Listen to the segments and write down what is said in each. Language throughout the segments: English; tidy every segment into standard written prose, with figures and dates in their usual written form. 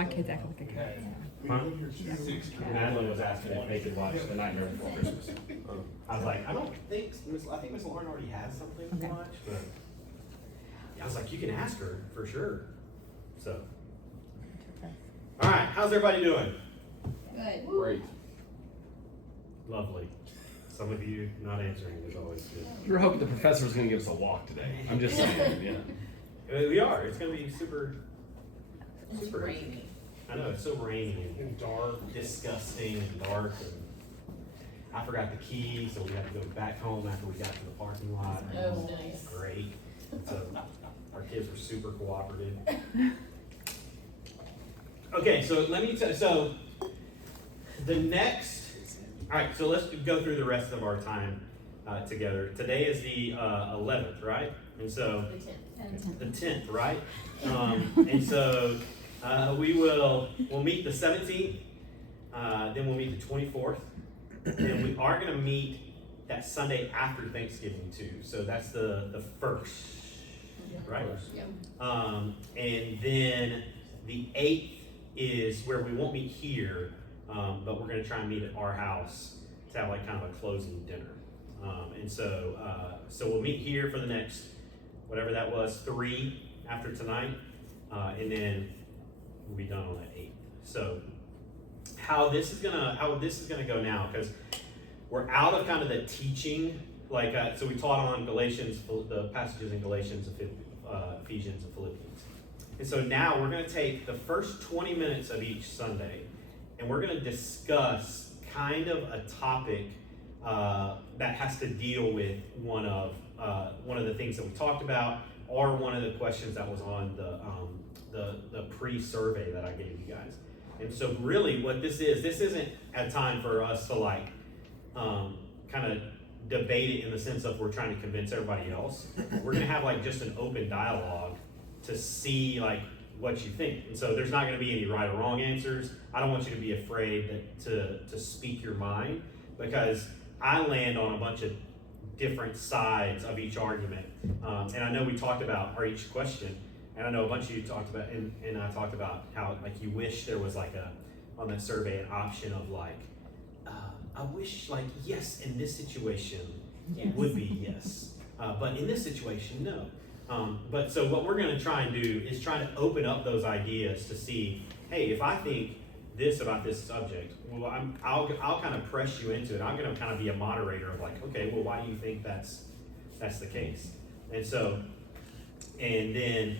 My kids act like a cat. Huh? Madeline was asking if they could watch The Nightmare Before Christmas. I was like, I think Miss Lauren already has something to watch, but I was like, you can ask her for sure. So, all right, how's everybody doing? Good. Great. Lovely. Some of you not answering is always good. We were hoping the professor was going to give us a walk today. I'm just saying, yeah. We are. It's going to be super. It's rainy. I know, it's so rainy and dark, disgusting and dark. And I forgot the key, so we had to go back home after we got to the parking lot. Oh, nice. Great. So our kids were super cooperative. Okay, so let me tell. So the next. All right, so let's go through the rest of our time together. Today is the 11th, right? And so The 10th. the 10th, right? And so we'll meet the 17th, then we'll meet the 24th, and we are going to meet that Sunday after Thanksgiving too. So that's the 1st, right? Yep. And then the 8th is where we won't meet here, but we're going to try and meet at our house to have like kind of a closing dinner. And so we'll meet here for the next, whatever that was, 3 after tonight, and then we'll be done on that 8th. So how this is gonna go now, because we're out of kind of the teaching, like so we taught on Galatians, the passages in Galatians, Ephesians, and Philippians. And so now we're gonna take the first 20 minutes of each Sunday, and we're gonna discuss kind of a topic that has to deal with one of the things that we talked about, or one of the questions that was on the pre-survey that I gave you guys. And so really what this isn't a time for us to like kind of debate it in the sense of we're trying to convince everybody else. We're gonna have like just an open dialogue to see like what you think. And so there's not gonna be any right or wrong answers. I don't want you to be afraid to speak your mind, because I land on a bunch of different sides of each argument. And I know we talked about each question, and I know a bunch of you talked about, and I talked about how like you wish there was like on that survey, an option of like, I wish like, yes, in this situation, it would be yes. But in this situation, no. But so what we're gonna try and do is try to open up those ideas to see, hey, if I think this about this subject, well, I'll kind of press you into it. I'm gonna kind of be a moderator of like, okay, well, why do you think that's the case? And so, and then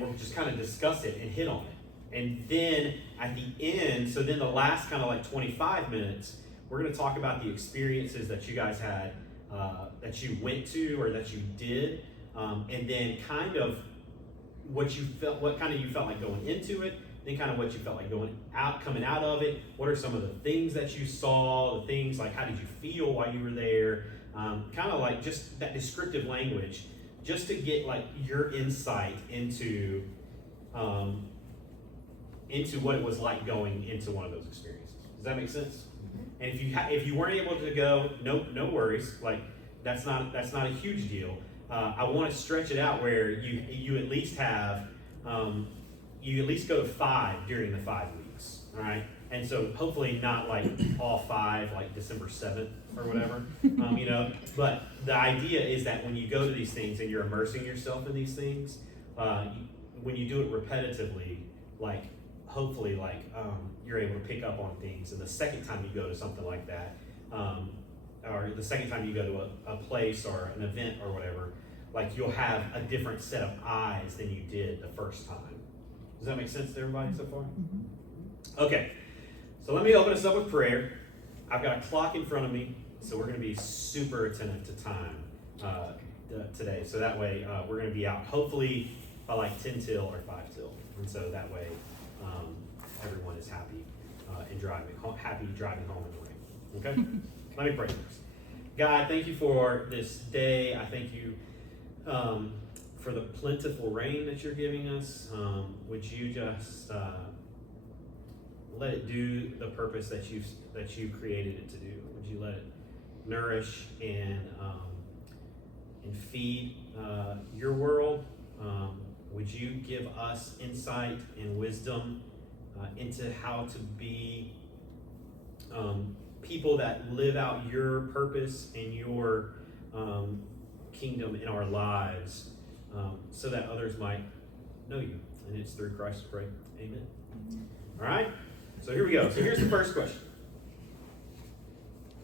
we'll just kind of discuss it and hit on it. And then at the end, so then the last kind of like 25 minutes, we're gonna talk about the experiences that you guys had, that you went to or that you did, and then kind of what you felt like going into it, then kind of what you felt like coming out of it. What are some of the things that you saw, the things like how did you feel while you were there? Kind of like just that descriptive language, just to get like your insight into what it was like going into one of those experiences. Does that make sense? Mm-hmm. And if you weren't able to go, no worries. Like that's not a huge deal. I want to stretch it out where you at least have you at least go to 5 during the 5 weeks. All right. And so hopefully not like all 5, like December 7th or whatever, but the idea is that when you go to these things and you're immersing yourself in these things, when you do it repetitively, like hopefully like you're able to pick up on things. And the second time you go to something like that, or the second time you go to a place or an event or whatever, like you'll have a different set of eyes than you did the first time. Does that make sense to everybody so far? Mm-hmm. Okay, so let me open us up with prayer. I've got a clock in front of me, so we're going to be super attentive to time today. So that way we're going to be out hopefully by like 10 till or 5 till. And so that way everyone is happy driving home in the rain. Okay? Let me pray first. God, thank you for this day. I thank you for the plentiful rain that you're giving us. Would you just let it do the purpose that you created it to do? Would you let it nourish and feed your world, would you give us insight and wisdom into how to be people that live out your purpose and your kingdom in our lives, so that others might know you. And it's through Christ we pray. Amen. All right. So here we go. So here's the first question.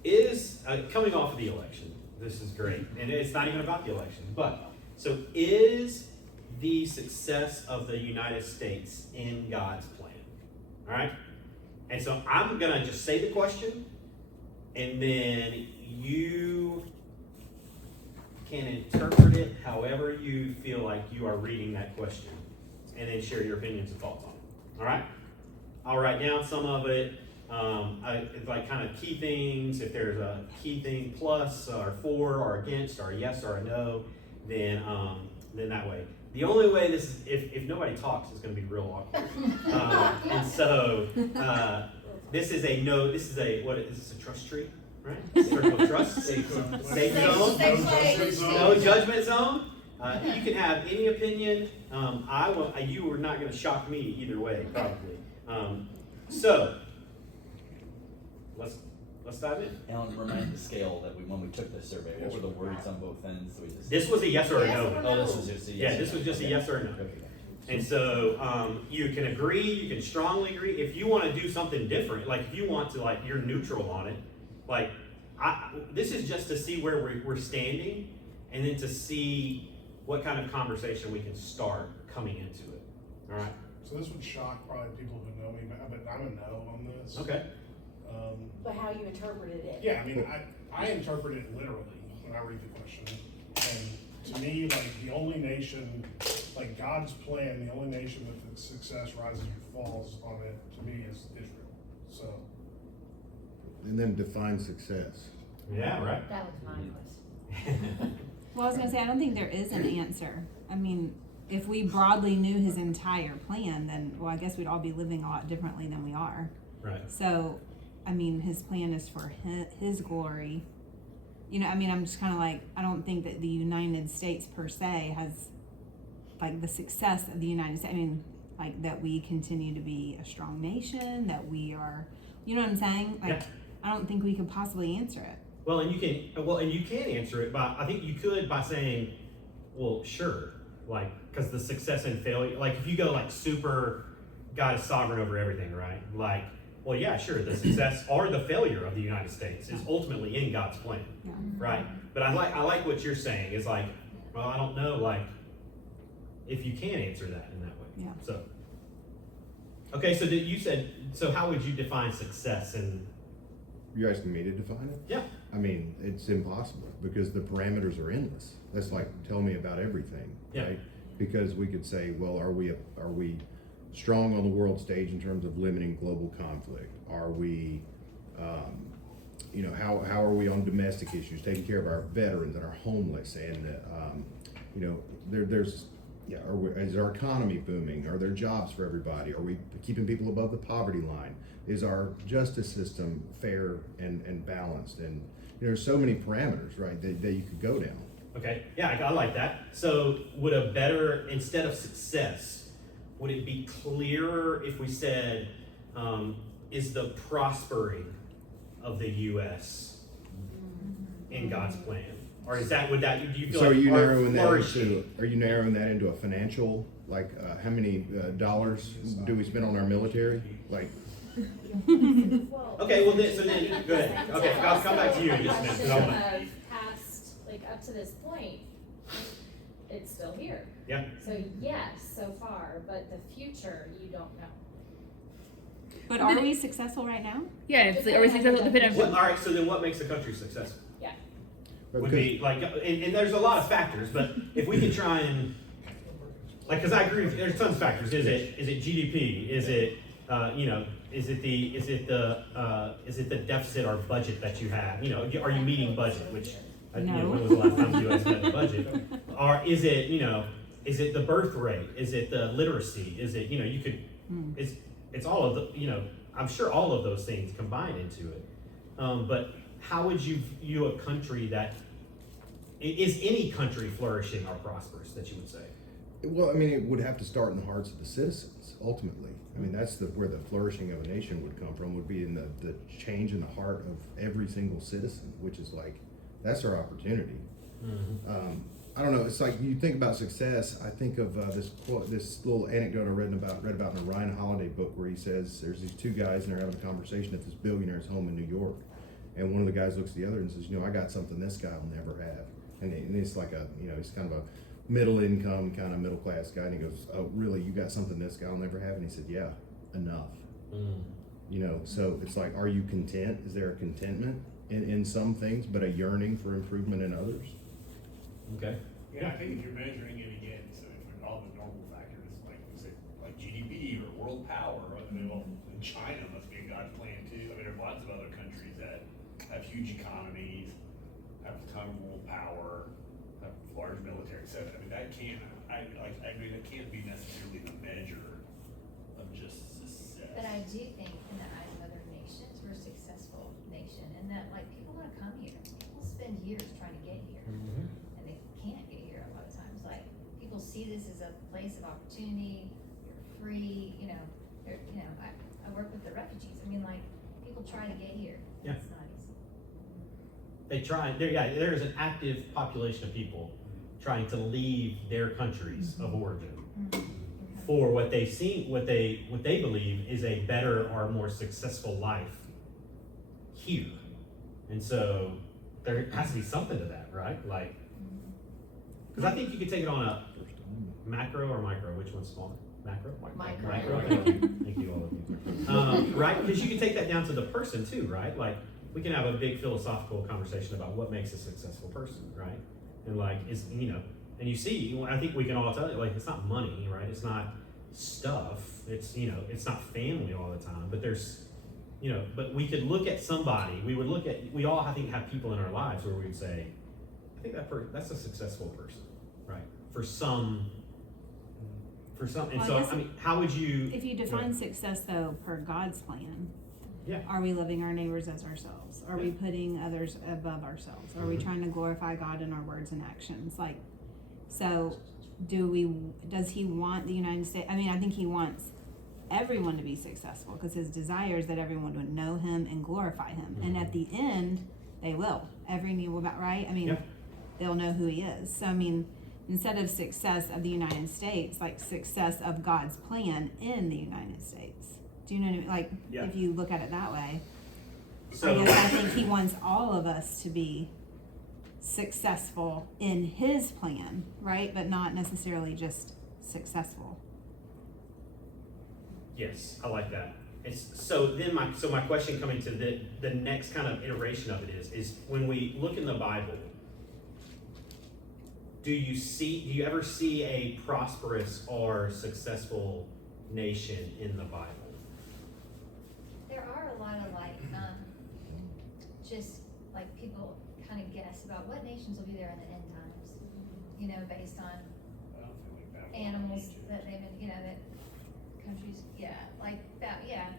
Is coming off of the election, this is great, and it's not even about the election, but so is the success of the United States in God's plan? All right. And so I'm gonna just say the question, and then you can interpret it however you feel like you are reading that question, and then share your opinions and thoughts on it. All right. I'll write down some of it. Like kind of key things. If there's a key thing plus or for or against or a yes or a no, then that way. The only way this is if nobody talks, it's going to be real awkward. And so this is a no. This is a what? Is this a trust tree? Right? Circle of trust. Safe zone. No judgment zone. You can have any opinion. I will. You are not going to shock me either way, probably. So let's dive in. Alan, remind the scale that when we took the survey, what were the words on both ends? This was a yes or a no. Oh, this was just a yes. Yeah, this was just a yes or a no. Okay. And so you can agree, you can strongly agree. If you want to do something different, like if you want to, like you're neutral on it, like this is just to see where we're standing, and then to see what kind of conversation we can start coming into it. All right. So this would shock probably people who know me, but I'm a no on this. Okay. But how you interpreted it. Yeah, I mean, I interpret it literally when I read the question. And to me, like the only nation, like God's plan, the only nation with its success rises or falls on it, to me, is Israel. So. And then define success. Yeah, right. That was my question. Well, I was gonna say, I don't think there is an answer. I mean, if we broadly knew his entire plan, then, well, I guess we'd all be living a lot differently than we are. Right. So, I mean, his plan is for his glory. You know, I mean, I'm just kind of like, I don't think that the United States per se has, like, the success of the United States. I mean, like, that we continue to be a strong nation, that we are, you know what I'm saying? Like, Yeah. I don't think we could possibly answer it. Well, and you can answer it by, I think you could by saying, well, sure, like, because the success and failure, like if you go like super, God is sovereign over everything, right? Like, well, yeah, sure, the success or the failure of the United States is ultimately in God's plan, Yeah. right? But I like what you're saying is like, well, I don't know, like, if you can answer that in that way. Yeah. So, okay, so you said, so how would you define success and? You're asking me to define it? Yeah. I mean, it's impossible because the parameters are endless. That's like, tell me about everything, Yeah. right? Because we could say, well, are we strong on the world stage in terms of limiting global conflict? Are we, how are we on domestic issues, taking care of our veterans and our homeless? And, is our economy booming? Are there jobs for everybody? Are we keeping people above the poverty line? Is our justice system fair and balanced? And there's so many parameters, right, that you could go down. Okay, yeah, I like that. So would a better, instead of success, would it be clearer if we said, is the prospering of the U.S. in God's plan? Or is that, do you feel So like are you flourishing? narrowing that into a financial, like how many dollars do we spend on our military? Like, Okay, well, so then, go ahead. Okay, I'll come back to you in just a minute. 'Cause I wanna- Past, like up to this point, it's still here. Yeah. So yes, so far, but the future, you don't know. But are we successful right now? Yeah, it's like, are we successful depending All on right, so then what makes a country successful? Would because- be like, and there's a lot of factors, but if we can try and, like, because I agree with you, there's tons of factors. Is it GDP? Is it is it the deficit or budget that you have? Are you meeting budget? Which No. when was the last time the U.S. met the budget? Or is it is it the birth rate? Is it the literacy? Is it you could it's all of the I'm sure all of those things combine into it. But how would you view a country that is any country flourishing or prosperous that you would say? Well, I mean, it would have to start in the hearts of the citizens, ultimately. I mean, that's where the flourishing of a nation would come from, would be in the change in the heart of every single citizen, which is like, that's our opportunity. I don't know, it's like, you think about success, I think of this quote, this little anecdote I read about in a Ryan Holiday book, where he says, there's these two guys and they're having a conversation at this billionaire's home in New York. And one of the guys looks at the other and says, I got something this guy will never have. And it's like he's kind of a middle income, kind of middle class guy. And he goes, oh, really, you got something this guy will never have? And he said, yeah, enough. So it's like, are you content? Is there a contentment in some things, but a yearning for improvement in others? Okay. Yeah, I think if you're measuring it against, all the normal factors, like you said, like GDP or world power, and China must be in God's plan too. I mean, there's lots of other countries that have huge economies, have a ton of world power, have large military. So I mean, that can't be necessarily the measure of just success. But I do think in the eyes of other nations, we're a successful nation, and that like people want to come here. People spend years trying to get here, and they can't get here a lot of times. Like people see this as a place of opportunity. You're free, I work with the refugees. I mean, like people try to get here. Yeah. It's not easy. They try. There is an active population of people trying to leave their countries of origin for what they see, what they believe is a better or more successful life here. And so there has to be something to that, right? Like, because I think you could take it on a macro or micro. Which one's smaller? Macro? Micro. Thank you, all of you. Right? Because you can take that down to the person too, right? Like, we can have a big philosophical conversation about what makes a successful person, right? And like, and you see, I think we can all tell you, like, it's not money, right? It's not stuff. It's, it's not family all the time, but there's, but we could look at somebody, we all, I think, have people in our lives where we would say, I think that's a successful person, right? For some, and Well, so, I guess I mean, how would you? If you define success though per God's plan, Yeah. are we loving our neighbors as ourselves? Are we putting others above ourselves? Are we trying to glorify God in our words and actions? Like, so does he want the United States? I mean, I think he wants everyone to be successful because his desire is that everyone would know him and glorify him. And at the end, they will. Every knee will bow, right? I mean, they'll know who he is. So, I mean, instead of success of the United States, like success of God's plan in the United States. Do you know what I mean? Like, if you look at it that way. So, I guess I think he wants all of us to be successful in his plan, right? But not necessarily just successful. Yes, I like that. My question coming to the next kind of iteration of it is when we look in the Bible, do you ever see a prosperous or successful nation in the Bible? There are a lot of just like people kind of guess about what nations will be there in the end times, based on animals that they've been, that countries,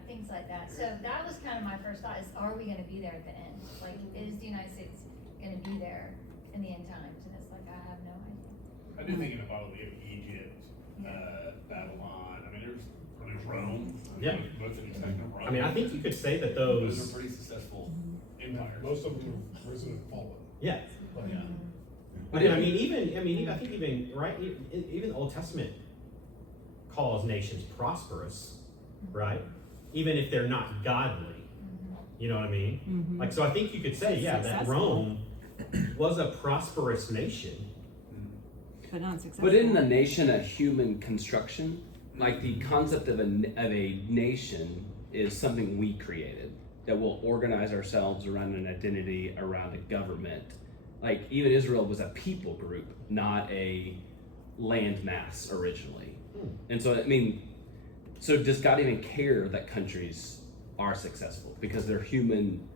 things like that. So that was kind of my first thought is, are we going to be there at the end? Like, is the United States going to be there in the end times? And it's like, I have no idea. I do think in the Bible we have Egypt, Babylon. I mean, there's Rome. Yeah. Most of these things are Rome. I mean, I think you could say that those those. are pretty successful empires. Most of them have risen and fallen. Yeah. Yeah. But I think even right, even the Old Testament calls nations prosperous, right? Even if they're not godly. You know what I mean? Like, so I think you could say, that Successful. Rome was a prosperous nation. But not successful. But isn't a nation a human construction? Like the concept of a nation is something we created, that will organize ourselves around an identity, around a government. Like even Israel was a people group, not a land mass originally. And so, so does God even care that countries are successful? Because they're human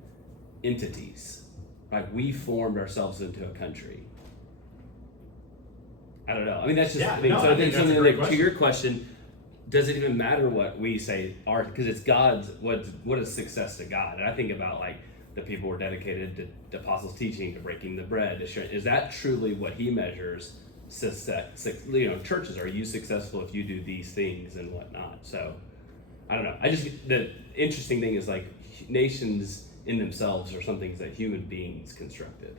entities. Like we formed ourselves into a country. I don't know. That's just, I think so then that's something a great like, to question. your question, does it even matter what we say are, because it's God's, what is success to God? And I think about like the people who are dedicated to the apostles' teaching, to breaking the bread, to sharing. Is that truly what he measures churches, are you successful if you do these things and whatnot? So I don't know. The interesting thing is like nations in themselves are some things that human beings constructed.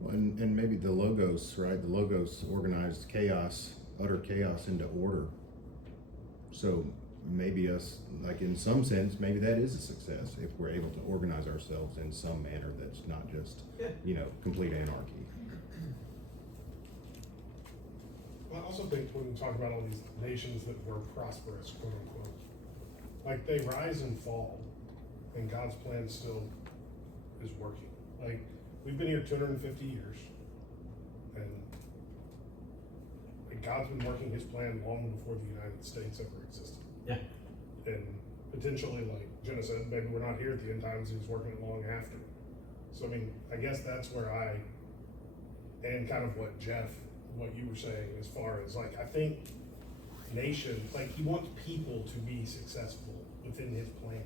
Well, and maybe the Logos, right? The Logos organized chaos, utter chaos into order. So maybe us, like in some sense, maybe that is a success if we're able to organize ourselves in some manner that's not just, complete anarchy. I also think when we talk about all these nations that were prosperous, quote unquote, like they rise and fall, and God's plan still is working. Like we've been here 250 years, and God's been working His plan long before the United States ever existed. Yeah. And potentially, like Jenna said, maybe we're not here at the end times. He's working it long after. So I mean, I guess that's where and kind of what you were saying as far as like, I think nation, like He wants people to be successful within His plan.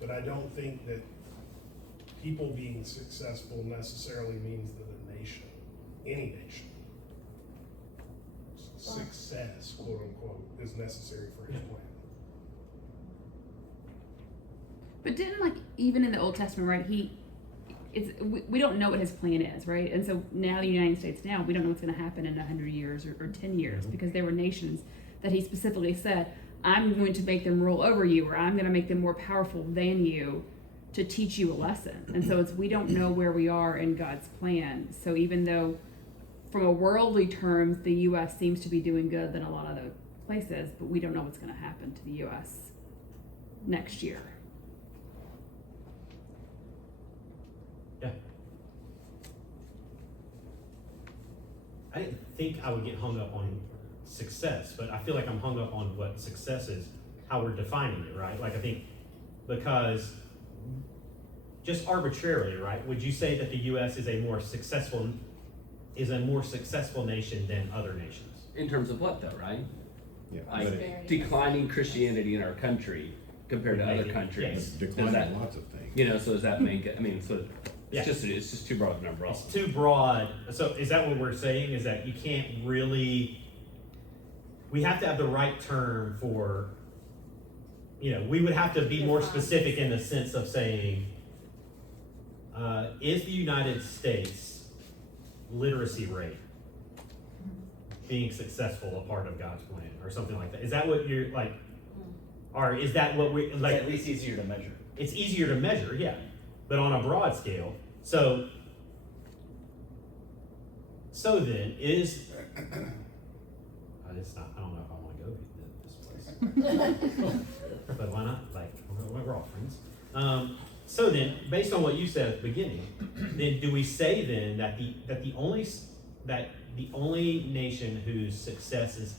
But I don't think that people being successful necessarily means that a nation, any nation, success, quote unquote, is necessary for His plan. But didn't, like, even in the Old Testament, right, we don't know what His plan is, right? And so now the United States now, we don't know what's going to happen in 100 years or 10 years, because there were nations that He specifically said, I'm going to make them rule over you, or I'm going to make them more powerful than you to teach you a lesson. And so we don't know where we are in God's plan. So even though from a worldly terms, the U.S. seems to be doing good than a lot of other places, but we don't know what's going to happen to the U.S. next year. Yeah. I didn't think I would get hung up on success, but I feel like I'm hung up on what success is, how we're defining it, right? Like I think because just arbitrarily, right? Would you say that the U.S. is a more successful nation than other nations? In terms of what though, right? Yeah. Like declining Christianity in our country compared to other countries. Declining lots of things. So does that make it, it's just too broad of an umbrella. It's too broad. So is that what we're saying? Is that you can't really, we have to have the right term for, we would have to be more specific in the sense of saying, is the United States literacy rate being successful a part of God's plan or something like that? Is that what you're like, or is that what we like? It's at least easier to measure. It's easier to measure, yeah, but on a broad scale. So then is it's not. I don't know if I want to go this place, but why not? Like we're all friends. So then, based on what you said at the beginning, then do we say then that the only nation whose success is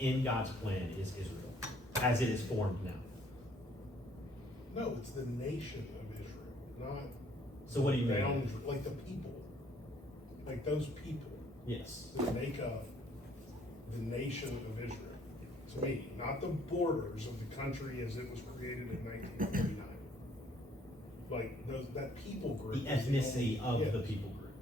in God's plan is Israel, as it is formed now? No, it's the nation of Israel, not. So what do you mean? Like the people, like those people. Yes. That make up the nation of Israel. To me, not the borders of the country as it was created in 1949. Like that people group. The ethnicity of the people group.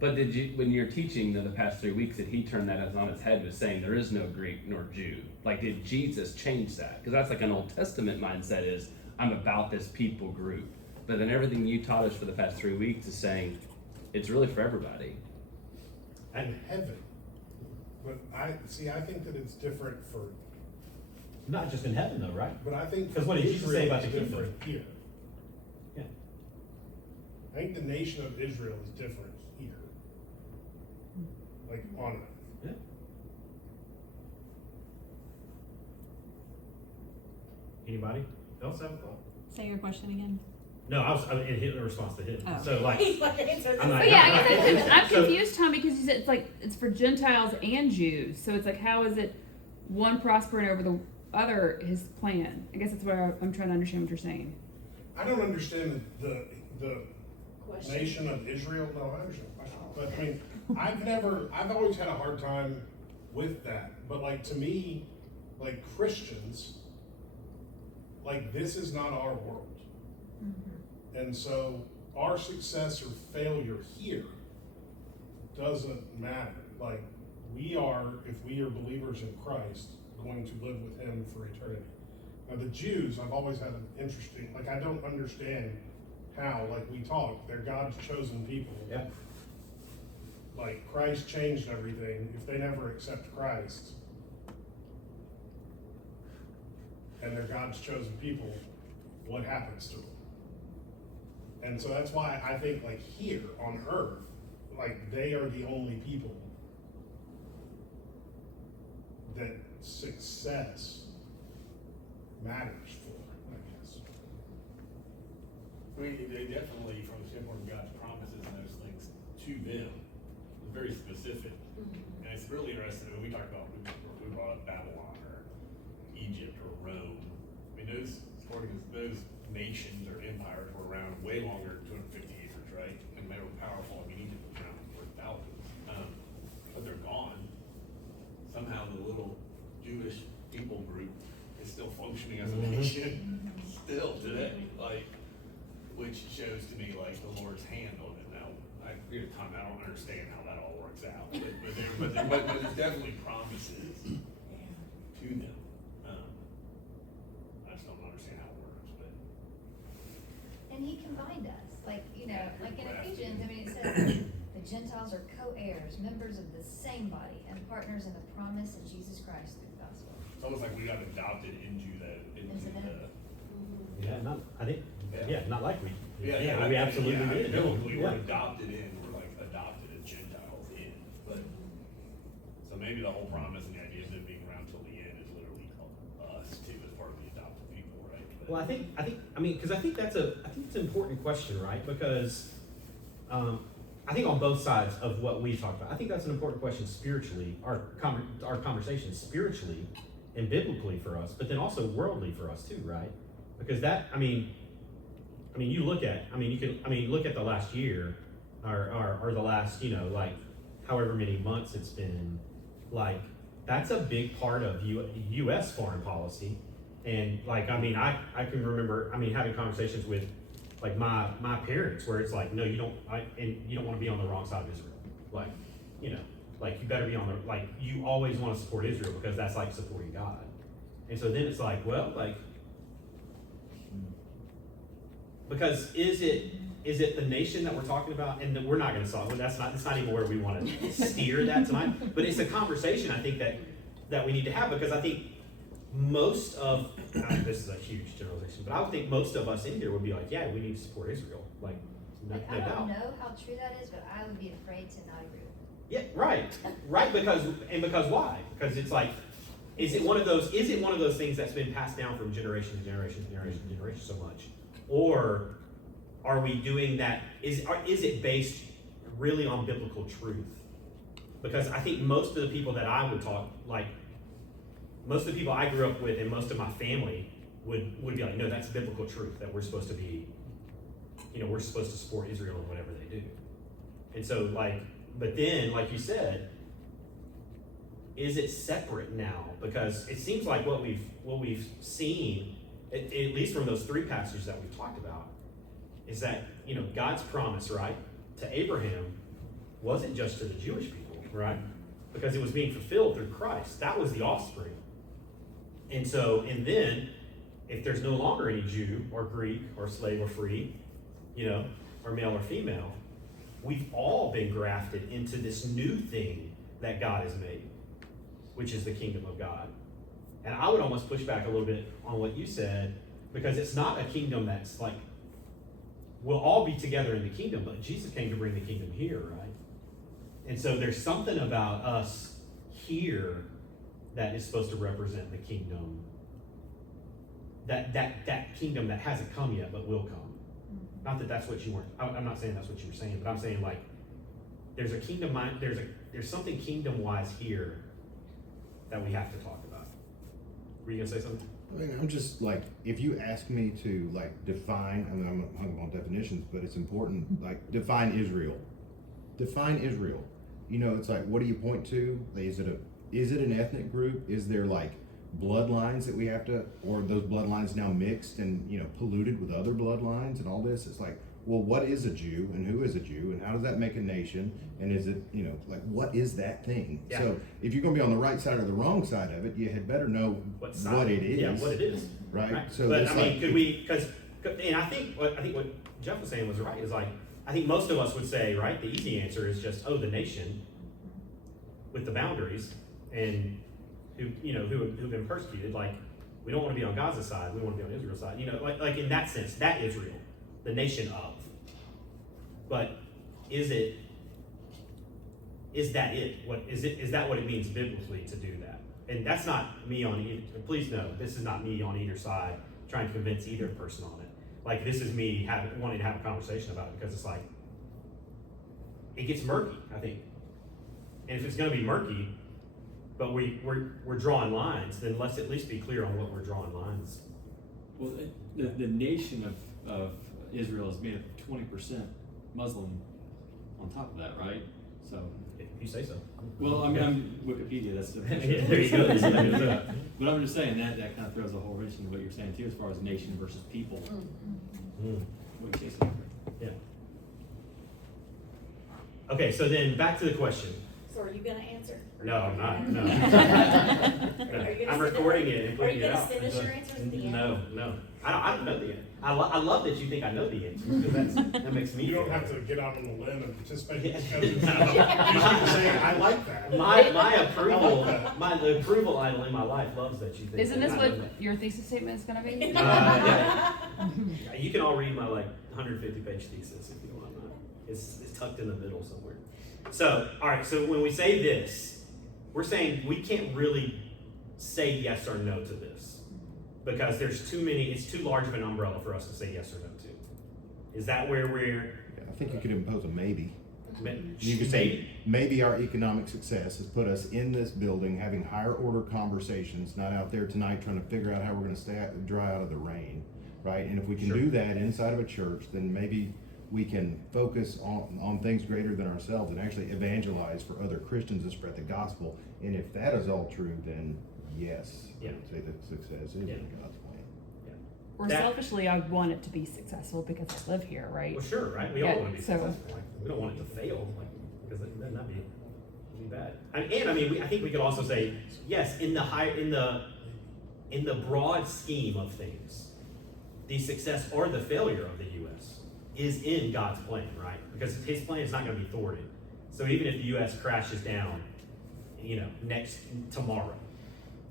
But when you're teaching the past 3 weeks, did he turn that on its head with saying there is no Greek nor Jew? Like, did Jesus change that? Because that's like an Old Testament mindset is, I'm about this people group. But then everything you taught us for the past 3 weeks is saying, it's really for everybody. And heaven. But I think that it's different for. Not just in heaven though, right? But I think. Because what did Jesus say about the kingdom? Different here. Yeah. I think the nation of Israel is different here. Like on it. Yeah. Anybody else have a thought? Say your question again. No, I was in response to him. Oh. So like, He's like, answer I'm this. not- But yeah, I guess So- I'm confused, Tom, because you said it's for Gentiles and Jews. So it's like, how is it one prospering over the other, His plan? I guess that's what I'm trying to understand what you're saying. I don't understand the Question. nation of Israel. No, I understand the question. But I mean, I've always had a hard time with that. But like to me, like Christians, like this is not our world. And so our success or failure here doesn't matter. Like, we are, if we are believers in Christ, going to live with him for eternity. Now, the Jews, I've always had an interesting, like, I don't understand how, like we talk, they're God's chosen people. Yeah. Like, Christ changed everything. If they never accept Christ, and they're God's chosen people, what happens to them? And so that's why I think, like, here on earth, like, they are the only people that success matters for, I guess. I mean, they definitely, from the standpoint of God's promises and those things to them, is very specific. And it's really interesting when we talk about, we brought up Babylon or Egypt or Rome. I mean, those nations or empires were around way longer than 250 years, right? And they were powerful. I mean, Egypt was around for thousands. But they're gone. Somehow the little Jewish people group is still functioning as a nation still today, like, which shows to me like the Lord's hand on it. Now, I don't understand how that all works out, but there's definitely promises to them. I just don't understand how it works, but. And he combined us, like, you know, like in Ephesians, I mean, it says, the Gentiles are co-heirs, members of the same body, and partners in the promise of Jesus Christ through the gospel. It's almost like we got adopted into the. Yeah, not like we. We I absolutely did. biblically, we're Yeah. adopted in, we're like adopted as Gentiles in, but, so maybe the whole promise and the idea of them being around till the end is literally us too, as part of the adopted people, right? But- Well, I think, because I think it's an important question, right? Because, I think on both sides of what we talked about, I think that's an important question spiritually, our conversation spiritually and biblically for us, but then also worldly for us too, right? Because that, you look at the last year, or the last, like, however many months it's been, like, that's a big part of U.S. foreign policy. And like, I can remember, having conversations with, like, my parents where it's like, no, you don't want to be on the wrong side of Israel. Like, like, you better be on the, like, you always want to support Israel because that's like supporting God. And so then it's like, well, like, because is it the nation that we're talking about? And we're not going to solve it. That's not even where we want to steer that tonight. But it's a conversation I think that we need to have, because I think most of, this is a huge generalization, but I would think most of us in here would be like, yeah, we need to support Israel. Like, no I doubt. don't know how true that is, but I would be afraid to not agree with it. Yeah, right, because why? Because it's like, is it one of those things that's been passed down from generation to generation to generation to generation so much? Or are we doing that, is it based really on biblical truth? Because I think most of the people that I would talk, like, most of the people I grew up with and most of my family would be like, no, that's biblical truth, that we're supposed to be, we're supposed to support Israel in whatever they do. And so, like, but then, like you said, is it separate now? Because it seems like what we've seen, at least from those three passages that we've talked about, is that, God's promise, right, to Abraham wasn't just to the Jewish people, right? Because it was being fulfilled through Christ. That was the offspring. And then, if there's no longer any Jew or Greek or slave or free, or male or female, we've all been grafted into this new thing that God has made, which is the kingdom of God. And I would almost push back a little bit on what you said, because it's not a kingdom that's like, we'll all be together in the kingdom, but Jesus came to bring the kingdom here, right? And so there's something about us here that is supposed to represent the kingdom, that kingdom that hasn't come yet, but will come. Not that that's what you weren't, I'm not saying that's what you were saying, but I'm saying, like, there's a kingdom, there's something kingdom-wise here that we have to talk about. Were you gonna say something? I'm just like, if you ask me to like define, I'm hung up on definitions, but it's important, like, define Israel. Define Israel. It's like, what do you point to? Like, is it an ethnic group? Is there like bloodlines that we have to, or those bloodlines now mixed and polluted with other bloodlines and all this? It's like, well, what is a Jew and who is a Jew and how does that make a nation? And is it, you know, like, what is that thing? Yeah. So if you're gonna be on the right side or the wrong side of it, you had better know what it is. Yeah, what it is. Right? So But it's I mean, like- could we, cause, and I think what Jeff was saying was right, is like, I think most of us would say, right, the easy answer is just, oh, the nation with the boundaries and who've been persecuted, like, we don't wanna be on Gaza's side, we wanna be on Israel's side, you know, like in that sense, that Israel, the nation of. But is that it? Is that what it means biblically to do that? And that's not me on either, please know, this is not me on either side trying to convince either person on it. Like, this is me wanting to have a conversation about it, because it's like, it gets murky, I think. And if it's gonna be murky, but we're drawing lines, then let's at least be clear on what we're drawing lines. Well, the nation of Israel is made up of 20% Muslim on top of that, right? So, If you say so. well, I mean, I'm Wikipedia, that's the. Yeah, there you go. But I'm just saying that kind of throws a whole wrench into what you're saying too, as far as nation versus people. What do you say? Yeah. Okay, so then back to the question. So are you gonna answer? No, I'm not, no. Are you gonna I'm send recording it and Are putting you it gonna out. send us your answers at the end? No. I don't know the answer. I love that you think I know the answer, because that makes me You don't feel have better. to get out on a limb and participate in Yeah. discussions. You just keep saying, I like that. My I approval, like that. the approval idol in my life loves that you think. Isn't that this I know what that. your thesis statement is gonna be? Yeah. You can all read my 150-page thesis if you want. It's tucked in the middle somewhere. So, all right. So when we say this, we're saying we can't really say yes or no to this, because there's too many. It's too large of an umbrella for us to say yes or no to. Is that where we're? I think you could impose a maybe. You could Maybe. say, maybe our economic success has put us in this building having higher order conversations, not out there tonight trying to figure out how we're gonna dry out of the rain, right? And if we can Sure. do that inside of a church, then maybe we can focus on things greater than ourselves and actually evangelize for other Christians and spread the gospel. And if that is all true, then yes, I Yeah. would say that success is Yeah. in God's plan. Or That- selfishly, I want it to be successful because I live here, right? Well, sure, right? We all Yeah, want to be so- successful. Like, we don't want it to fail, because then that'd be bad. And I mean, I think we could also say yes in the broad scheme of things, the success or the failure of the U.S. is in God's plan, right? Because His plan is not going to be thwarted. So even if the U.S. crashes down, tomorrow,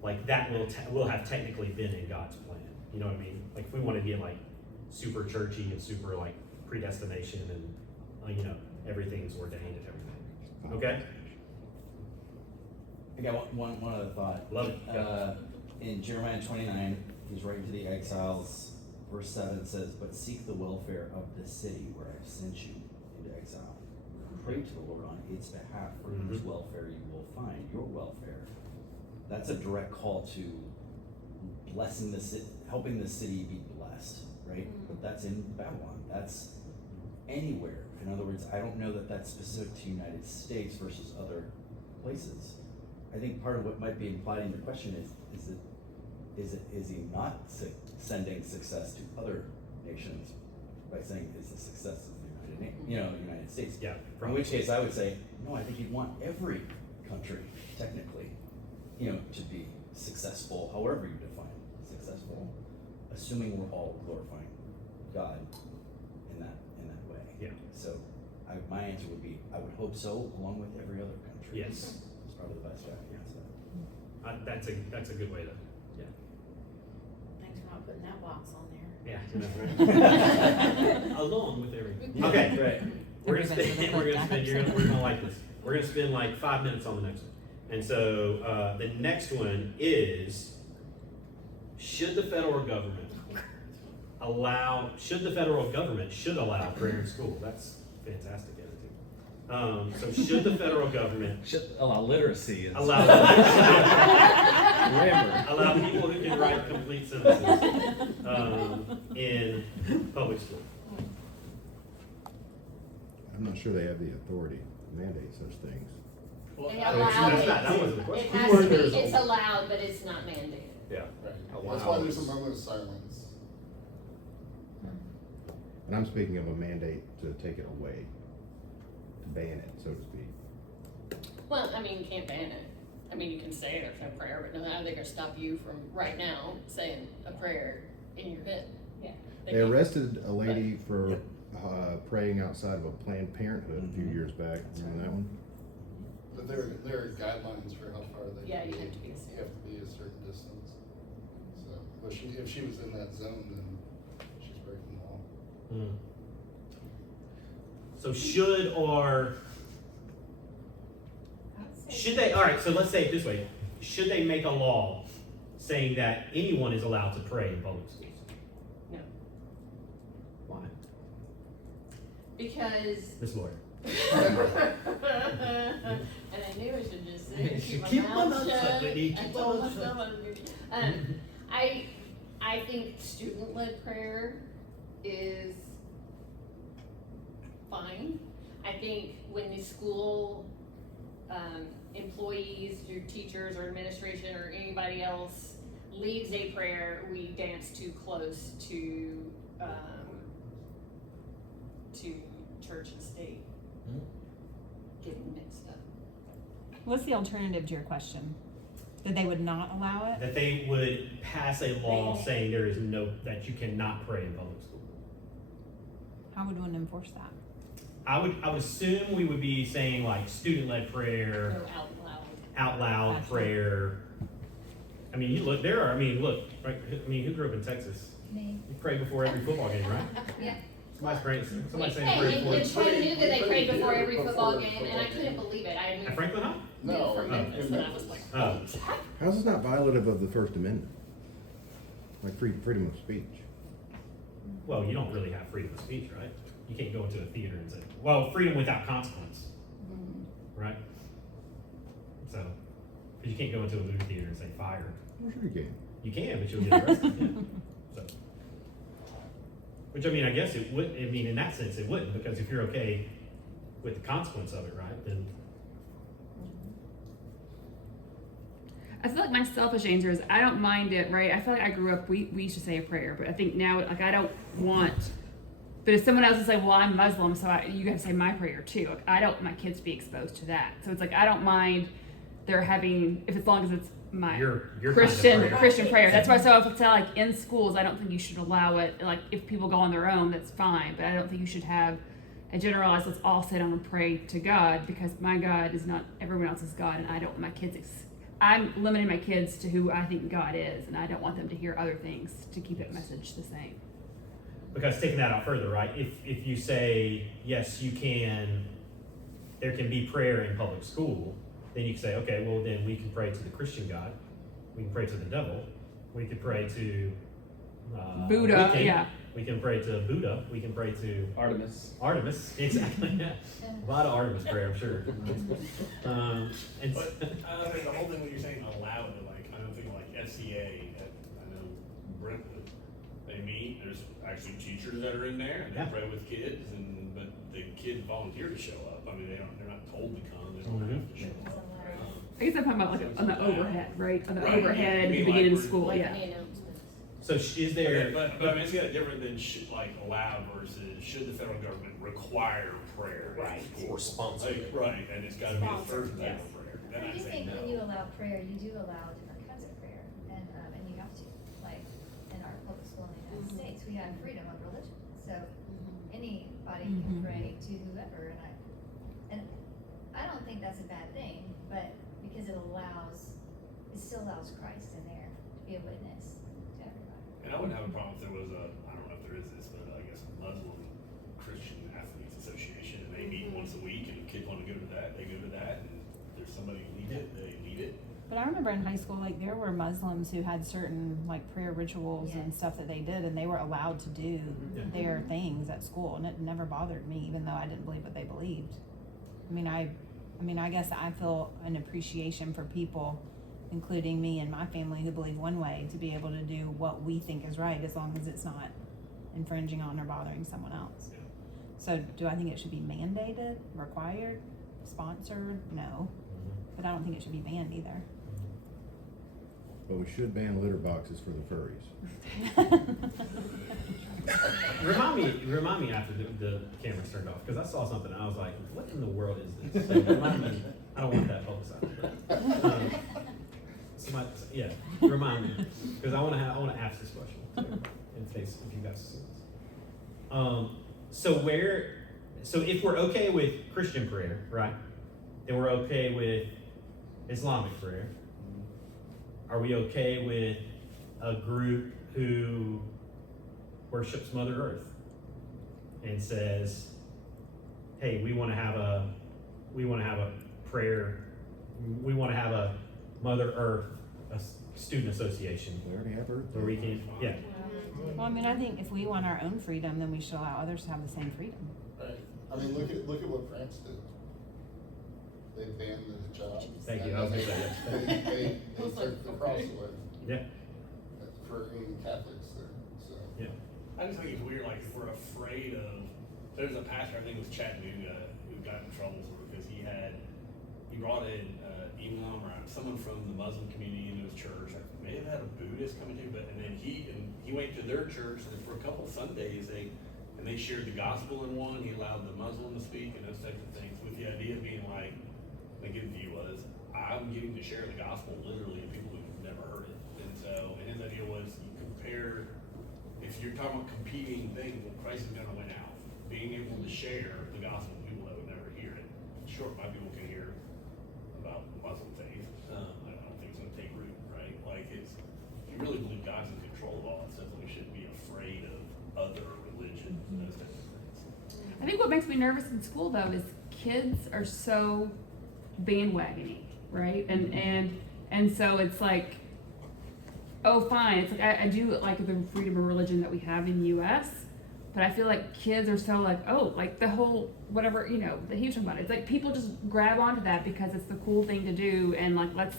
like that will have technically been in God's plan. You know what I mean? Like if we want to get like super churchy and super like predestination and everything's ordained and everything. Okay? I got one other thought. Love it. In Jeremiah 29, he's writing to the exiles. Verse 7 says, "But seek the welfare of the city where I've sent you into exile. Pray to the Lord on its behalf, for whose welfare you will find your welfare." That's a direct call to blessing the city, helping the city be blessed, right? But that's in Babylon. That's anywhere. In other words, I don't know that that's specific to United States versus other places. I think part of what might be implied in your question is he not sending success to other nations by saying is the success of the United States? Yeah. In which case, I would say no. I think he'd want every country technically, to be successful, however you define successful, assuming we're all glorifying God in that way. Yeah. So, my answer would be I would hope so, along with every other country. Yes. It's probably the best way I can answer that. That's a good way to. Thanks for not putting that box on there. Yeah. Along with everything. Okay, Right. we're gonna like this. We're gonna spend like 5 minutes on the next one. And so the next one is, should the federal government allow prayer in school? That's fantastic attitude. So should the federal government Should allow literacy and allow grammar. allow people who can write complete sentences in public school? I'm not sure they have the authority to mandate such things. They That wasn't the question. It has to be, it's allowed, but it's not mandated. Yeah. Right. That's why there's a moment of silence. And I'm speaking of a mandate to take it away, to ban it, so to speak. Well, I mean, you can't ban it. I mean, you can say it or say a prayer, but no, how are they gonna stop you from right now saying a prayer in your head? Yeah. They arrested a lady for praying outside of a Planned Parenthood a few years back. Remember that one? But there are guidelines for how far they Yeah, can you be. have to be a You have to be a certain distance. So, but if she was in that zone, then she's breaking the law. So should they, all right, so let's say it this way. Should they make a law saying that anyone is allowed to pray in public schools? No. Why? Because. Ms. Lawyer. And I knew I should just sit and keep my mouth shut. Whitney. I told myself I was gonna. I think student-led prayer is fine. I think when the school employees, your teachers or administration or anybody else leads a prayer, we dance too close to church and state. Getting mixed up. What's the alternative to your question? That they would not allow it? That they would pass a law saying that you cannot pray in public school. How would one enforce that? I would assume we would be saying like student-led prayer, Or out loud Gotcha. prayer. I mean, you look, right, I mean, who grew up in Texas? Me. You pray before every football game, right? Yeah. Somebody's praying, somebody's saying Hey, pray in before. Chattanooga, they prayed before every Before football every game, and I football couldn't game. believe it. I At moved Franklin High? No, from Memphis, and I was like, Oh. How's this not violative of the First Amendment? Like freedom of speech? Well, you don't really have freedom of speech, right? You can't go into a theater and say, well, freedom without consequence, right? So, but you can't go into a movie theater and say fire. Well, sure you can. You can, but you'll get arrested, yeah. So, which I mean, I guess it would, I mean, in that sense, it wouldn't, because if you're okay with the consequence of it, right, then. I feel like my selfish answer is I don't mind it, right? I feel like I grew up, we used to say a prayer, but I think now, like, I don't want, but if someone else is like, well, I'm Muslim, so you gotta say my prayer too. Like, I don't want my kids to be exposed to that. So it's like, I don't mind they're having, if as long as it's my Your Christian kind of prayer. Christian prayer. That's why. So if it's like in schools, I don't think you should allow it. Like if people go on their own, that's fine. But I don't think you should have a generalized. Let's all sit down and pray to God because my God is not everyone else's God, and I don't want my kids. I'm limiting my kids to who I think God is, and I don't want them to hear other things to keep that message the same. Because taking that out further, right? If you say yes, you can, there can be prayer in public school, then you can say, okay, well then we can pray to the Christian God, we can pray to the devil, we can pray to Buddha, we can, yeah. we can pray to Buddha, we can pray to Artemis. exactly. A lot of Artemis prayer, I'm sure. And But I think the whole thing when you're saying allowed, like I don't think like FCA at I know Brentwood, they meet. There's actually teachers that are in there and they Yeah. pray with kids, but the kids volunteer to show up. I mean they're not told to come. They don't Mhm. have to show up. I guess I'm talking about like on the overhead, right? On the Right, overhead, you at the mean beginning like of school, we're- yeah. Any announcements? so is there? But I mean it's got different than like allowed versus should the federal government require prayer? Right. Or sponsor it. Right, and it's gotta be a certain type of prayer. Then I I'd do say think no. when you allow prayer, you do allow different kinds of prayer, and you have to, like, in our public school in the United States, we have freedom of religion, so anybody can pray to whoever, and I don't think that's a bad thing, but because it still allows Christ in there to be a witness to everybody. And I wouldn't have a problem if there was I don't know if there is this, but I guess a Muslim Christian Athletes Association, and they meet once a week, and if kids wanna go to that, they go to that, and if there's somebody who leads it, they lead it. But I remember in high school, like, there were Muslims who had certain, like, prayer rituals and Yes. stuff that they did, and they were allowed to do Yeah. their things at school, and it never bothered me, even though I didn't believe what they believed. I mean, I guess I feel an appreciation for people, including me and my family, who believe one way, to be able to do what we think is right, as long as it's not infringing on or bothering someone else. Yeah. So, do I think it should be mandated, required, sponsored? No. But I don't think it should be banned either. But we should ban litter boxes for the furries. Remind me after the camera's turned off, because I saw something and I was like, what in the world is this? So remind me, I don't want that publicized. Somebody, yeah, remind me, because I wanna ask this question, in case, if you guys see this. So if we're okay with Christian prayer, right, then we're okay with Islamic prayer. Are we okay with a group who worships Mother Earth and says, hey, we want to have a prayer, we want to have a Mother Earth student association We already have Earth. where we can, yeah. Well, I mean, I think if we want our own freedom, then we should allow others to have the same freedom. Right. I mean, look at what France did. They banned the hijab. Thank you, I was gonna say that. They took the cross away. Yeah. For any Catholics there, so. Yeah. I just think it's weird, like, if we're afraid of, there's a pastor, I think it was Chattanooga, who got in trouble because he brought in, imam or someone from the Muslim community into his church. I may have had a Buddhist coming to, and then he went to their church, and for a couple Sundays, they shared the gospel in one, he allowed the Muslim to speak and those types of things, with the idea of being like, the good view was, I'm getting to share the gospel literally to people who've never heard it. And his idea was, you compare, if you're talking about competing things, well, Christ is gonna win out. Being able to share the gospel with people that would never hear it. Sure, my people can hear about Muslim faith. I don't think it's gonna take root, right? Like, if you really believe God's in control of all this stuff, we shouldn't be afraid of other religions and those types of things. I think what makes me nervous in school though is kids are so bandwagony, right? And so it's like, oh fine, it's like I do like the freedom of religion that we have in the US, but I feel like kids are so like, oh, like the whole whatever, that he was talking about. It's like people just grab onto that because it's the cool thing to do, and like let's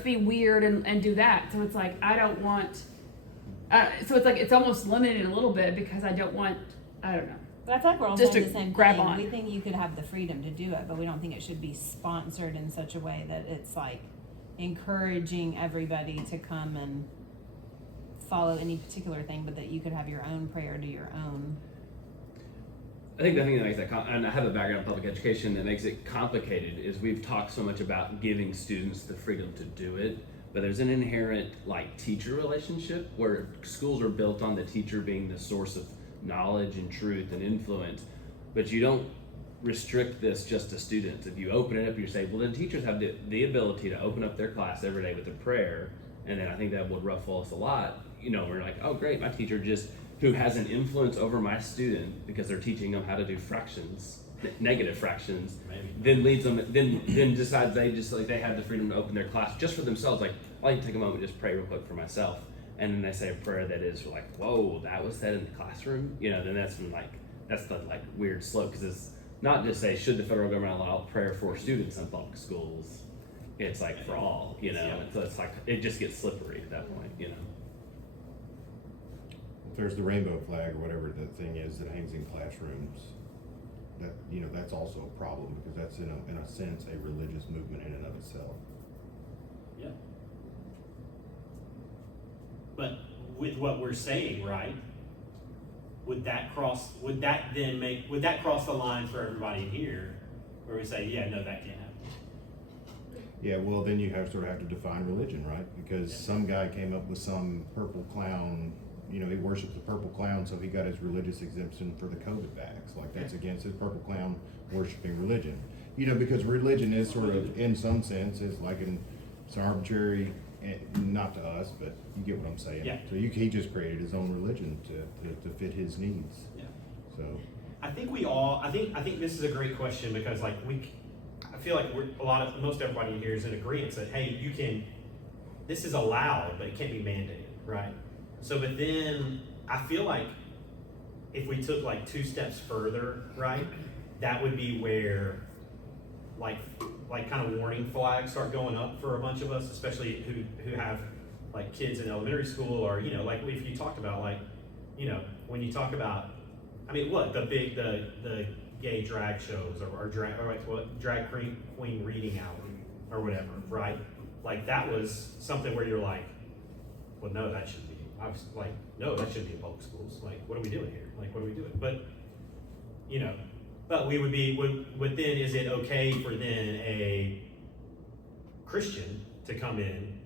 be weird and do that. So it's like I don't want so it's like it's almost limited a little bit because I don't want, I don't know. But I feel like we're all Just saying to the same grab thing. on. We think you could have the freedom to do it, but we don't think it should be sponsored in such a way that it's like encouraging everybody to come and follow any particular thing, but that you could have your own prayer to your own. I think the thing that makes that, and I have a background in public education, that makes it complicated is we've talked so much about giving students the freedom to do it, but there's an inherent like teacher relationship where schools are built on the teacher being the source of knowledge and truth and influence, but you don't restrict this just to students. If you open it up, you say, well, then teachers have the ability to open up their class every day with a prayer, and then I think that would ruffle us a lot. We're like, oh great, my teacher who has an influence over my student because they're teaching them how to do fractions, negative fractions, then leads them, then decides they have the freedom to open their class just for themselves. Like, I can take a moment and just pray real quick for myself. And then they say a prayer that is like, whoa, that was said in the classroom, then that's the weird slope, because it's not just say, should the federal government allow prayer for students in public schools? It's like for all, so it's like, it just gets slippery at that point, If there's the rainbow flag or whatever the thing is that hangs in classrooms, that, that's also a problem, because that's in a sense a religious movement in and of itself. Yeah. But with what we're saying, right? Would that cross the line for everybody in here, where we say, yeah, no, that can't happen? Yeah, well, then you have to define religion, right? Because some guy came up with some purple clown, he worships the purple clown, so he got his religious exemption for the COVID vax. Like, that's against his purple clown worshiping religion. Because religion is sort of, in some sense, it's like it's arbitrary, not to us, but you get what I'm saying. Yeah. So he just created his own religion to fit his needs. Yeah. So I think I think this is a great question, because I feel like most everybody in here is in agreement that, hey, this is allowed, but it can't be mandated, right? So, but then I feel like if we took like 2 steps further, right, that would be where like kind of warning flags start going up for a bunch of us, especially who have like kids in elementary school, or like if you talked about when you talk about, look, the gay drag shows or drag queen reading hour or whatever, right? Like that was something where you're like, well, no, that should be I was like, no, that shouldn't be in public schools. Like, what are we doing here? Like, what are we doing? But, you know, but we would be, would then, is it okay for then a Christian to come in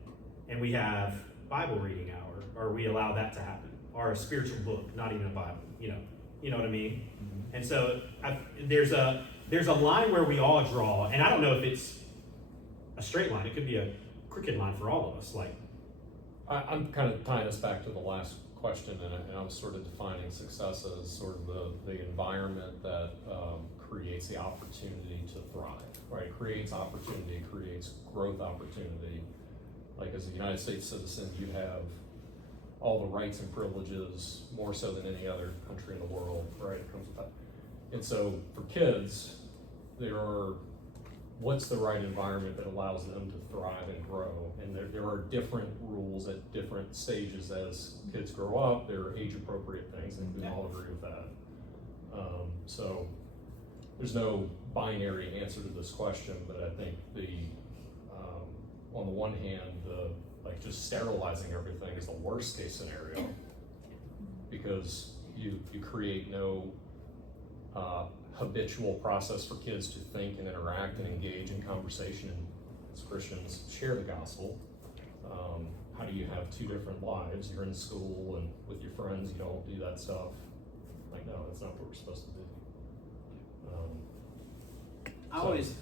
and we have Bible reading hour, or we allow that to happen, or a spiritual book, not even a Bible, you know what I mean? And so there's a line where we all draw, and I don't know if it's a straight line. It could be a crooked line for all of us. Like, I'm kind of tying this back to the last question, and I was sort of defining success as sort of the environment that creates the opportunity to thrive, right? Creates opportunity, creates growth opportunity. Like, as a United States citizen, you have all the rights and privileges, more so than any other country in the world, right? It comes with that. And so for kids, what's the right environment that allows them to thrive and grow? And there are different rules at different stages as kids grow up. There are age appropriate things, and we all agree with that. So there's no binary answer to this question, but I think on the one hand, like just sterilizing everything is the worst case scenario, because you create no habitual process for kids to think and interact and engage in conversation and, as Christians, share the gospel. How do you have two different lives? You're in school and with your friends, you don't do that stuff. Like, no, that's not what we're supposed to do. I always,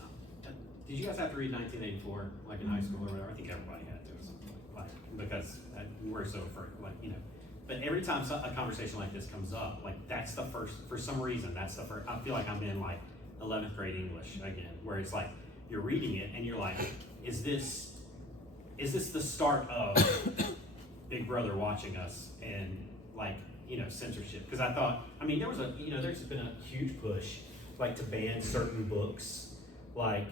did you guys have to read 1984, like in high school or whatever? I think everybody had to, or something, like, because we're so, like, you know. But every time a conversation like this comes up, like, that's the first, for some reason, that's the first, I feel like I'm in like 11th grade English again, where it's like, you're reading it and you're like, is this the start of Big Brother watching us and, like, you know, censorship? Because I thought, I mean, there's been a huge push, like, to ban certain books, like,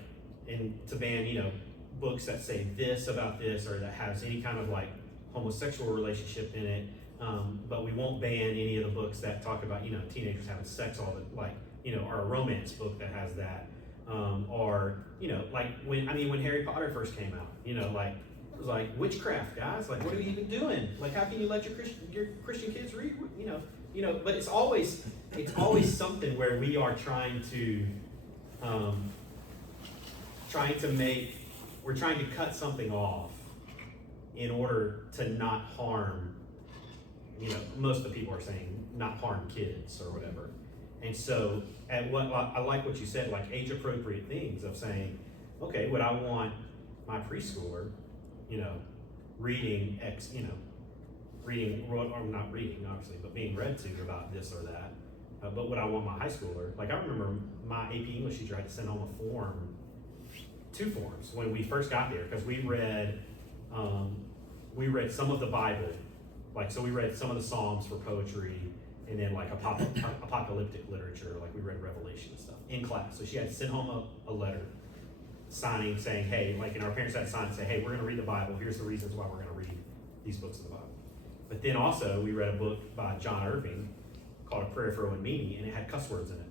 and to ban, you know, books that say this about this, or that has any kind of like homosexual relationship in it. But we won't ban any of the books that talk about, you know, teenagers having sex all the, like, you know, or a romance book that has that. Or, you know, like when Harry Potter first came out, you know, like, it was like witchcraft, guys. Like, what are you even doing? Like, how can you let your Christian kids read? You know. But it's always something where we are trying to cut something off in order to not harm. You know, most of the people are saying not harm kids or whatever. And so, I like what you said, like age appropriate things of saying, okay, would I want my preschooler, you know, reading or not reading, obviously, but being read to about this or that. But would I want my high schooler? Like, I remember my AP English teacher had to send home a form, 2 forms when we first got there, because we read some of the Bible, like, so we read some of the Psalms for poetry, and then like apocalyptic literature, like we read Revelation and stuff in class. So she had to send home a letter signing, saying, hey, like, and our parents had to sign and say, hey, we're going to read the Bible. Here's the reasons why we're going to read these books of the Bible. But then also we read a book by John Irving called A Prayer for Owen Meany, and it had cuss words in it.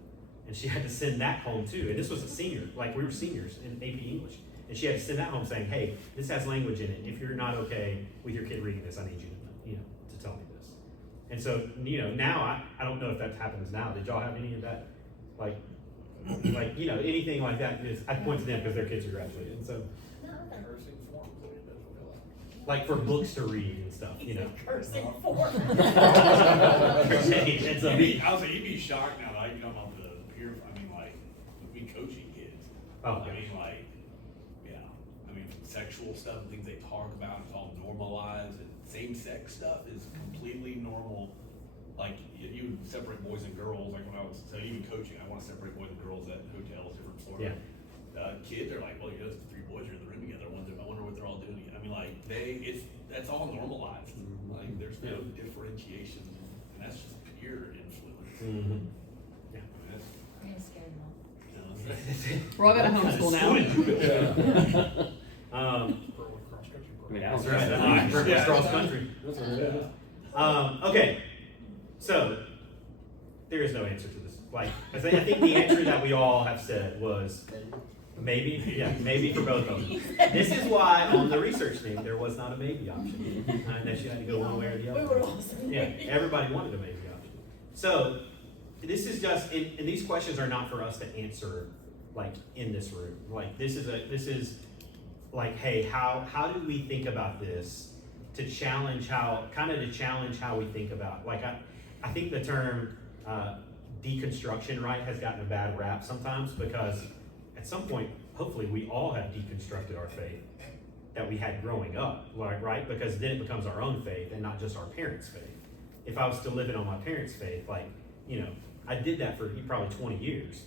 And she had to send that home too. And this was a senior, like we were seniors in AP English. And she had to send that home saying, hey, this has language in it. If you're not okay with your kid reading this, I need you to, you know, to tell me this. And so, you know, now I don't know if that happens now. Did y'all have any of that? Like, you know, anything like that? I point to them because their kids are graduating. And so, Cursing forms, I mean, that's what I like. like for books to read and stuff, you know. Cursing form. And so, I was like, you'd be shocked now, like, you know, off the peer, I mean, like, with me coaching kids. Oh, I mean, like, yeah, I mean, sexual stuff, things they talk about, it's all normalized, and same-sex stuff is completely normal. Like, you would separate boys and girls, like when I was, so even coaching, I want to separate boys and girls at hotels, different Florida. Yeah. Kids are like, well, you know, the 3 boys are in the room together, I wonder what they're all doing. I mean, like, that's all normalized. Like, there's no differentiation, and that's just pure influence. mm-hmm. Yeah. I mean, that's, I'm gonna scare them off. you know, We're all going to homeschool now. I mean, That's right. Purpose cross country. Okay, so there is no answer to this. Like, I think the answer that we all have said was Maybe, yeah, maybe for both of them. This is why on the research thing, there was not a maybe option, that you had to go one way or the other. We would all say Yeah, maybe. everybody wanted a maybe option. So, this is just, and these questions are not for us to answer, like, in this room. Like, this is like, hey, how do we think about this to challenge how we think about, like, I think the term, deconstruction, right, has gotten a bad rap sometimes, because at some point, hopefully, we all have deconstructed our faith that we had growing up, like, right? Because then it becomes our own faith and not just our parents' faith. If I was still living on my parents' faith, like, you know, I did that for probably 20 years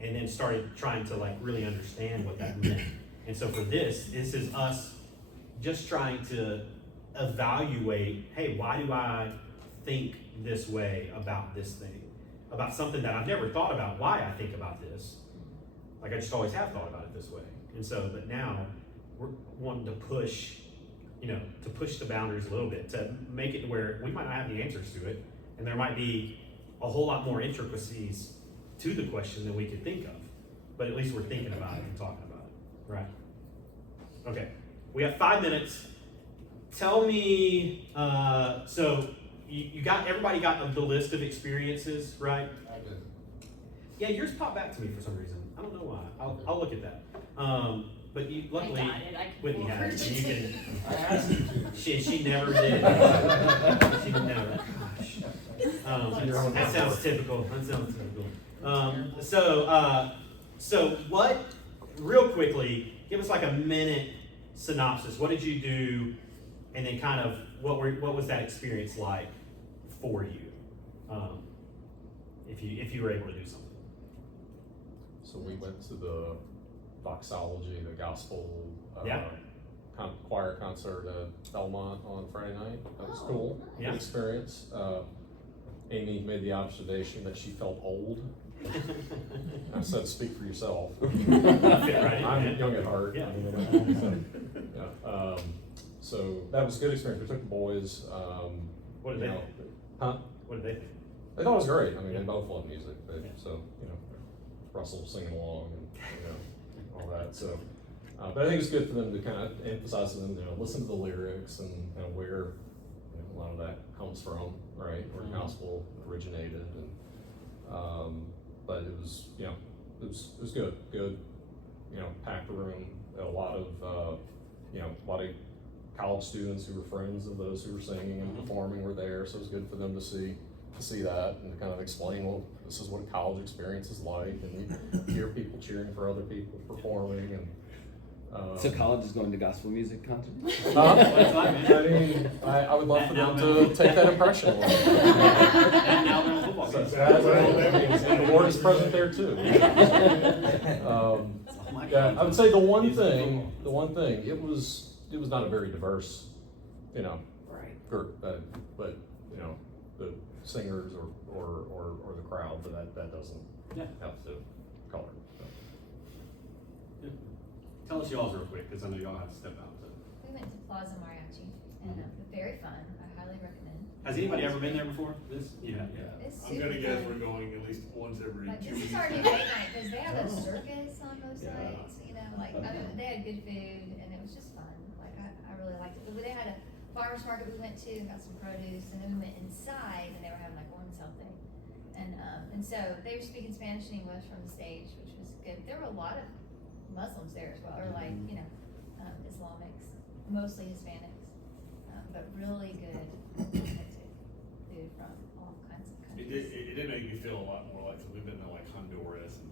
and then started trying to, like, really understand what that meant. And so for this is us just trying to evaluate, hey, why do I think this way about this thing? About something that I've never thought about why I think about this. Like, I just always have thought about it this way. And so, but now we're wanting to push, you know, to push the boundaries a little bit, to make it where we might not have the answers to it, and there might be a whole lot more intricacies to the question than we could think of. But at least we're thinking about it and talking about it, right? Okay, we have 5 minutes. Tell me, so everybody got the list of experiences, right? I did. Yeah, yours popped back to me for some reason. I don't know why. I'll look at that. But you, luckily, I got it. I can Whitney forward had it. it And you to can. I asked you to. She never did. She never. Gosh. That sounds typical. So what? Real quickly, give us like a minute synopsis. What did you do, and then kind of what was that experience like for you, if you were able to do something. So we went to the doxology, the gospel, Yeah. Choir concert at Belmont on Friday night. That was cool. Yeah. Good experience. Amy made the observation that she felt old. I said, speak for yourself. Right. I'm young at heart. Yeah. So that was a good experience. We took the boys. What did they think? Huh? What did they think? They thought it was great. I mean, they both love music. So, you know, Russell singing along and, you know, all that. So, but I think it's good for them to kind of emphasize to them, you know, listen to the lyrics and kind of where, you know, a lot of that comes from, right? Where the gospel originated. And, but it was, you know, it was good, you know, packed room, a lot of, you know, a lot of college students who were friends of those who were singing and performing were there. So it was good for them to see that and to kind of explain, well, this is what a college experience is like, and you hear people cheering for other people performing, and So college is going to gospel music concerts? I mean, I would love for them to take that impression away. The Lord is present there too. Yeah, I would say the one thing, it was not a very diverse, you know, group, but you know, the singers or the crowd, but that doesn't have to color. So. Tell us y'all's real quick, because I know y'all have to step out. So. We went to Plaza Mariachi, and very fun. I highly recommend. Has anybody ever been there before? Yeah. It's I'm super gonna guess fun. we're going at least once every Like, 2 this weeks. is our new date night, because they have a circus on most Yeah. nights, you know, like, I mean, they had good food, and it was just fun. Like, I really liked it. But they had a farmer's market we went to, and got some produce, and then we went inside, and they were having like orange something. And so they were speaking Spanish and English from the stage, which was good. There were a lot of Muslims there as well, or like, you know, Islamics, mostly Hispanics, but really good food from all kinds of countries. It did make me feel a lot more like, so we've been to like Honduras and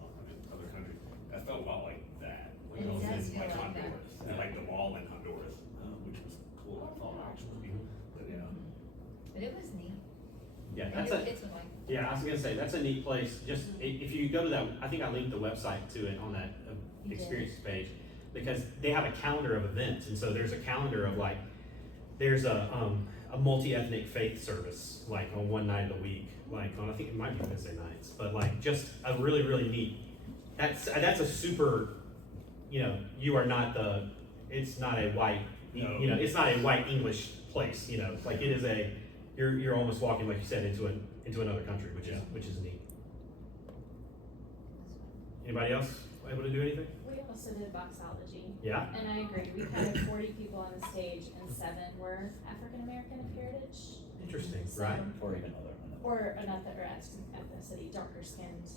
other countries. That felt a lot like that. When It I was does in feel like like that. Honduras, and like the mall in Honduras, which was cool. I thought actually, but yeah. But it was neat. Yeah, Maybe that's the a. kids would like it. Yeah, I was gonna say that's a neat place. Just if you go to that, I think I linked the website to it on that You did. experiences page, because they have a calendar of events, and so there's a calendar of like, there's a multi-ethnic faith service like on one night of the week, like on, I think it might be Wednesday nights, but like just a really neat. That's a super, you know, you are not the. It's not a white, you know, it's not a white English place, you know. It's like it is a. You're almost walking, like you said, into another country, which is neat. Anybody else? able to do anything? We also did boxology, Yeah. and I agree, we had 40 people on the stage and 7 were African American of heritage. Interesting, So- right? Or even other. Or another ethnicity, darker skinned.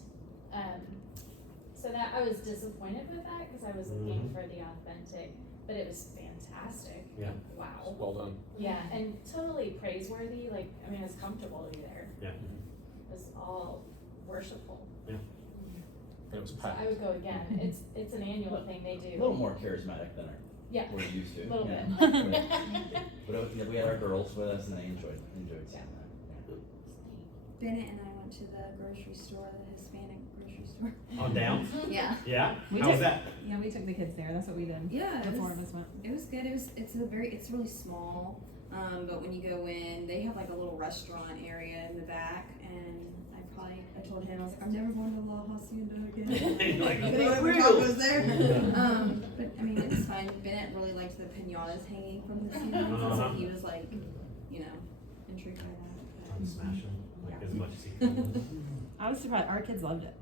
So that, I was disappointed with that, cause I was looking for the authentic, but it was fantastic. Yeah. Wow. Well done. Yeah, and totally praiseworthy, like, I mean, it's comfortable to be there. Yeah. It was all worshipful. Yeah. It was So packed. I would go again. It's an annual thing they do. A little more charismatic than Yeah. we're used to. A little yeah. bit. But yeah, we had our girls with us and they enjoyed seeing that. Yeah. Bennett and I went to the grocery store, the Hispanic grocery store. On down? Yeah. Yeah? We How was took- that? Yeah, we took the kids there. That's what we did. Yeah, The it four was, of us went. it was good. It's really small. But when you go in, they have like a little restaurant area in the back, and I told him, I was like, I'm never going to La Hacienda again. Like, But they were tacos there. But I mean, it was fun. Bennett really liked the pinatas hanging from the ceiling, so he was like, you know, intrigued by that. I'm smashing like as much as he can. I was surprised. Our kids loved it.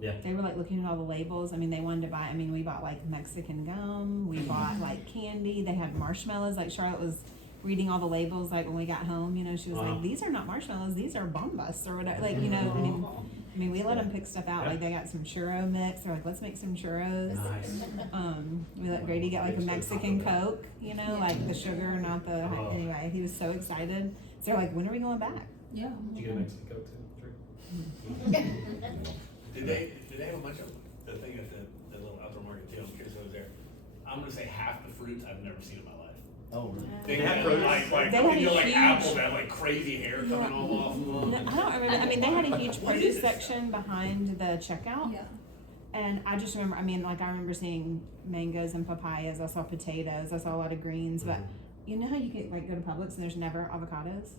Yeah. They were like looking at all the labels. I mean, they wanted to buy. I mean, we bought like Mexican gum. We bought like candy. They had marshmallows. Like Charlotte was reading all the labels. Like when we got home, you know, she was like, "These are not marshmallows. These are bombas or whatever." Like, you know, I mean, we let them pick stuff out. Like they got some churro mix. They're like, "Let's make some churros." Nice. We let Grady get like a Mexican Coke. You know, like the sugar, not the. Oh. Anyway, he was so excited. So they're like, "When are we going back?" Yeah. Did you get a Mexican Coke too? Did they have a bunch of the thing at the little outdoor market too? I'm curious who was there. I'm gonna say half the fruits I've never seen in my life. Oh, really? They They have had produce? like They had you know, a like huge- apples that have like crazy hair coming all off of them. No, I don't remember. I mean, they had a huge What produce is this section behind the checkout. Yeah. And I just remember, I mean, like I remember seeing mangoes and papayas. I saw potatoes. I saw a lot of greens. But you know how you can like go to Publix and there's never avocados?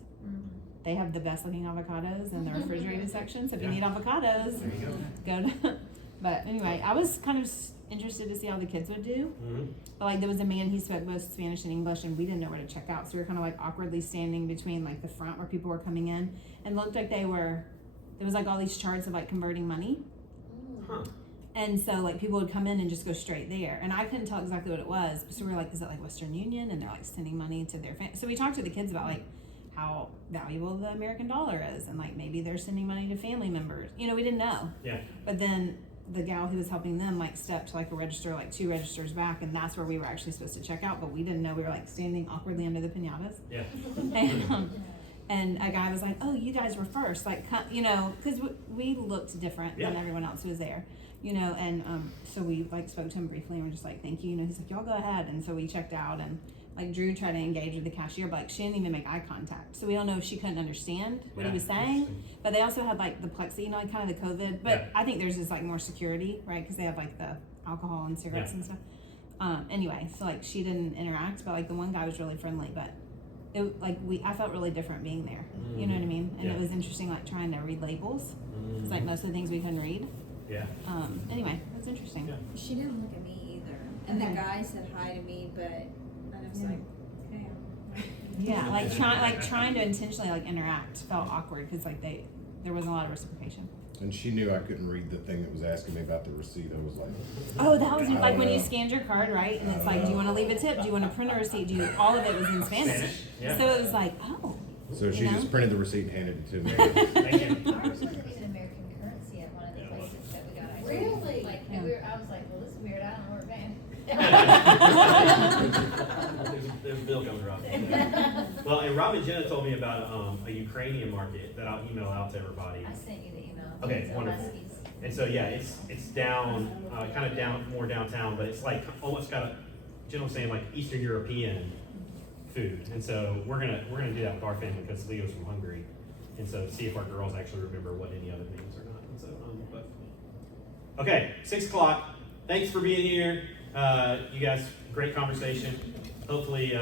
They have the best looking avocados in the refrigerated section. So if you need avocados, There you go. go to. But anyway, I was kind of interested to see how the kids would do. Mm-hmm. But like there was a man, he spoke both Spanish and English, and we didn't know where to check out. So we were kind of like awkwardly standing between like the front where people were coming in, and looked like there was like all these charts of like converting money. Huh. And so like people would come in and just go straight there, and I couldn't tell exactly what it was. So we were like, is it like Western Union? And they're like sending money to their family. So we talked to the kids about like how valuable the American dollar is, and like maybe they're sending money to family members. You know, we didn't know. Yeah. But then the gal who was helping them like stepped to like a register, like 2 registers back, and that's where we were actually supposed to check out. But we didn't know. We were like standing awkwardly under the pinatas. Yeah. And a guy was like, "Oh, you guys were first," like, you know, because we looked different than Yeah. everyone else who was there, you know. And so we like spoke to him briefly, and we're just like, "Thank you," you know. He's like, "Y'all go ahead." And so we checked out, and like Drew tried to engage with the cashier, but like she didn't even make eye contact. So we don't know if she couldn't understand what he was saying. But they also had like the plexi, you know, like kind of the COVID. But Yeah. I think theirs is like more security, right? Because they have like the alcohol and cigarettes and stuff. Anyway, so like she didn't interact, but like the one guy was really friendly, but. It, like I felt really different being there. You know what I mean? And Yeah. it was interesting, like trying to read labels. It's like most of the things we couldn't read. Yeah. Anyway, it was interesting. Yeah. She didn't look at me either. And Okay. the guy said hi to me, but I was like, okay. Yeah, like trying to intentionally like interact felt awkward because like there wasn't a lot of reciprocation. And she knew I couldn't read the thing that was asking me about the receipt. I was like, Oh, that was I like don't when you know. scanned your card, right? And it's like, do you want to leave a tip? Do you want to print a receipt? All of it was in Spanish. Yeah. So it was like, oh. So she You know? just printed the receipt and handed it to me. Thank you. Ours wasn't even American currency at one of the places that we got. Really? Like, Yeah. I was like, well, this is weird, I don't know where it came. There's a bill coming around. Well, and Rob and Jenna told me about a Ukrainian market that I'll email out to everybody. I sent you the email. Okay, It's wonderful. Huskies. And so yeah, it's down, kind of down more downtown, but it's like almost got a, Jenna was saying like Eastern European food. And so we're gonna do that with our family because Leo's from Hungary, and so see if our girls actually remember what any other names or not. And so, but okay, 6 o'clock. Thanks for being here. You guys, great conversation. Hopefully,